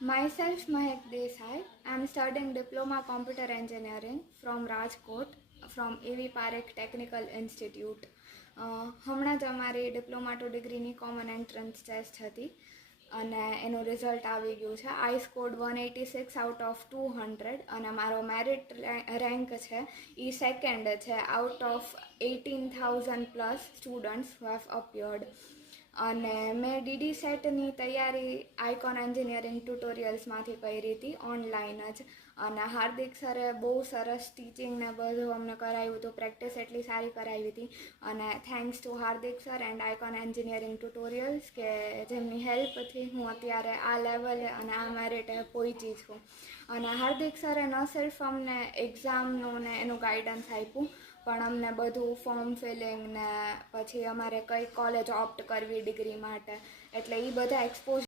Myself, Mahek Desai. I am studying Diploma Computer Engineering from Rajkot, from AV Parekh Technical Institute. હમણાં જ અમારી diploma two ડિગ્રીની common entrance test હતી અને એનું રિઝલ્ટ આવી ગયું છે. આઈ સ્કોર્ડ 186 આઉટ ઓફ 200 અને મારો મેરિટ રેન્ક છે એ સેકન્ડ છે out of 18,000 plus students who have appeared. અને મેં ડીડી સેટની તૈયારી આઇકોન એન્જિનિયરિંગ ટ્યુટોરિયલ્સમાંથી કરી હતી ઓનલાઈન જ. અને હાર્દિક સરે બહુ સરસ ટીચિંગ ને બધું અમને કરાવ્યું હતું, પ્રેક્ટિસ એટલી સારી કરાવી હતી. અને thanks to Hardik sir and icon engineering tutorials કે જેમની હેલ્પથી હું અત્યારે આ લેવલે અને આ મેરિટે પહોંચી છું. અને હાર્દિક સરે ન સિર્ફ અમને એક્ઝામનું ને એનું ગાઈડન્સ આપ્યું, પણ અમને બધું ફોર્મ ફિલિંગ ને પછી અમારે કઈ કોલેજ ઓપ્ટ કરવી ડિગ્રી માટે, એટલે એ બધા એક્સપોઝ